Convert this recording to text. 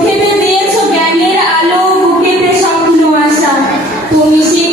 চোখেতে দিয়েছ জ্ঞানের আলো বুকেতে স্বপ্ন আশা। তুমি সে